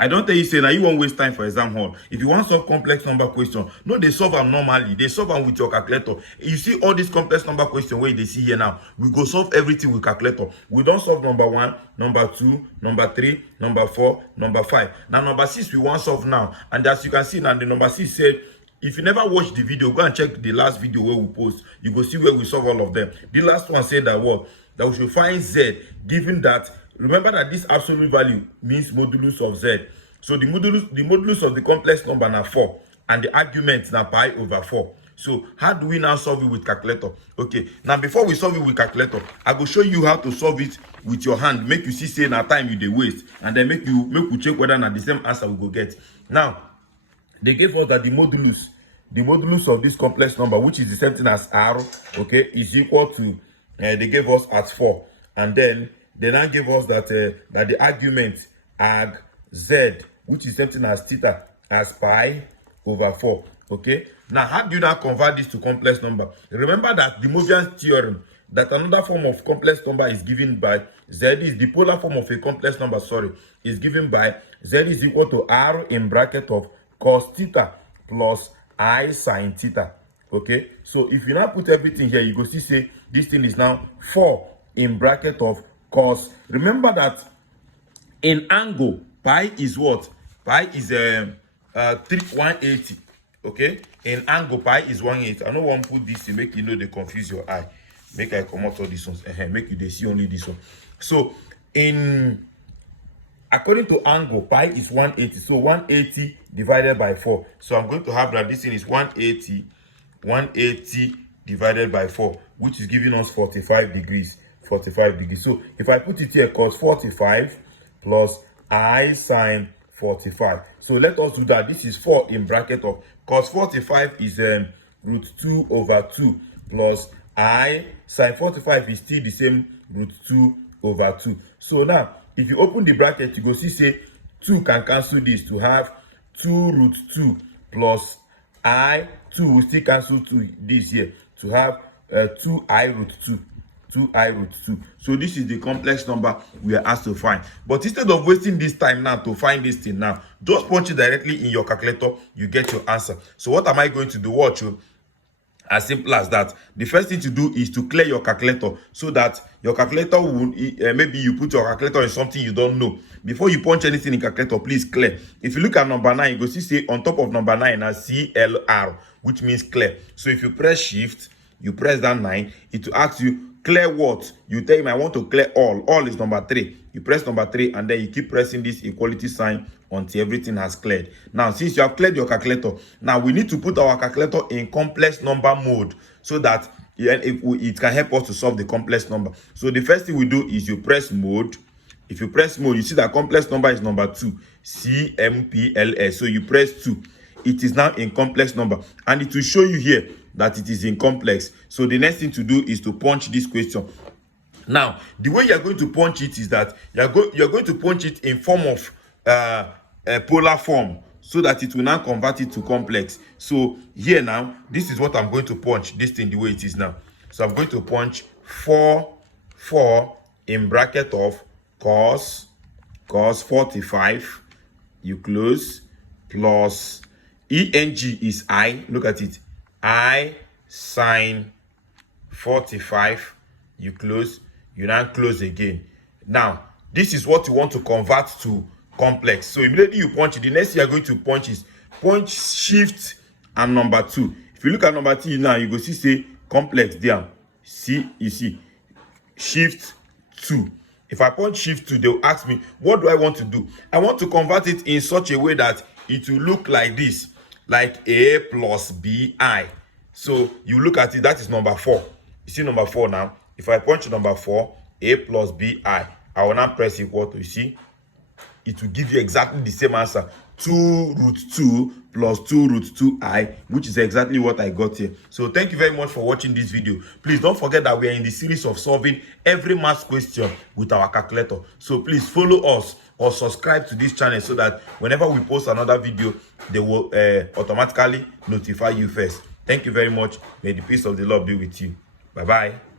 I don't tell you say now you won't waste time for exam hall. If you want solve complex number question, no, they solve them normally. They solve them with your calculator. You see all these complex number question where they see here now. We go solve everything with calculator. We don't solve number 1, number 2, number 3, number 4, number 5. Now number 6 we want solve now. And as you can see now, the number 6 said, if you never watched the video, go and check the last video where we post. You go see where we solve all of them. The last one said that what? That we should find Z, given that, remember that this absolute value means modulus of Z. So the modulus of the complex number now 4, and the argument now pi over 4. So how do we now solve it with calculator? Okay, now before we solve it with calculator, I will show you how to solve it with your hand. Make you see say na time you dey waste, and then make we check whether na the same answer we go get. Now, they gave us that the modulus of this complex number, which is the same thing as R, okay, is equal to, they gave us at 4. And then they now gave us that that the argument arg Z, which is something as theta, as pi over 4. Okay, now how do you now convert this to complex number? Remember that the Mobius theorem, that another form of complex number is given by Z, is the polar form of a complex number, sorry, is given by Z is equal to R in bracket of cos theta plus I sin theta. Okay, so if you now put everything here, you go see say this thing is now 4 in bracket of cos. Remember that in angle, pi is what? Pi is 180. Okay, in angle pi is 180. I don't want to put this to make you know they confuse your eye. Make I come out all these ones. Make you they see only this one. So in according to angle, pi is 180. So 180 divided by 4. So I'm going to have that this thing is 180 divided by 4, which is giving us 45 degrees. 45 degrees. So if I put it here, cos 45 plus I sine 45. So let us do that. This is 4 in bracket of cos 45 is root 2 over 2 plus I sine 45 is still the same root 2 over 2. So now if you open the bracket, you go see say 2 can cancel this to have 2 root 2 plus I 2 will still cancel 2 this here to have 2I root 2. 2I root 2. So this is the complex number we are asked to find. But instead of wasting this time now to find this thing now, just punch it directly in your calculator, you get your answer. So what am I going to do? Watch you. As simple as that. The first thing to do is to clear your calculator so that your calculator will, maybe you put your calculator in something you don't know. Before you punch anything in calculator, please clear. If you look at number 9, you go see say on top of number 9 as CLR, which means clear. So if you press shift, you press that 9, it will ask you clear what? You tell him I want to clear all. All is number 3. You press number 3 and then you keep pressing this equality sign until everything has cleared. Now, since you have cleared your calculator, now we need to put our calculator in complex number mode so that it can help us to solve the complex number. So the first thing we do is you press mode. If you press mode, you see that complex number is number 2, CMPLS. So you press 2. It is now in complex number, and it will show you here that it is in complex. So the next thing to do is to punch this question. Now, the way you are going to punch it is that you are going to punch it in form of a polar form so that it will now convert it to complex. So here now, this is what I'm going to punch this thing the way it is now. So I'm going to punch 4 in bracket of cos 45, you close, plus ENG is I, look at it, I sine 45, you close, you now close again. Now, this is what you want to convert to complex. So immediately you punch it, the next thing you're going to punch is punch shift and number 2. If you look at number 2 now, you go see say complex there. See, you see, shift 2. If I punch shift 2, they'll ask me, what do I want to do? I want to convert it in such a way that it will look like this, like A plus BI. So you look at it, that is number 4. You see number 4 now. If I punch number 4, A plus BI, I will now press equal to, you see, it will give you exactly the same answer. 2 root 2 plus 2 root 2I, which is exactly what I got here. So thank you very much for watching this video. Please don't forget that we are in the series of solving every math question with our calculator. So please follow us or subscribe to this channel so that whenever we post another video, they will automatically notify you first. Thank you very much. May the peace of the Lord be with you. Bye-bye.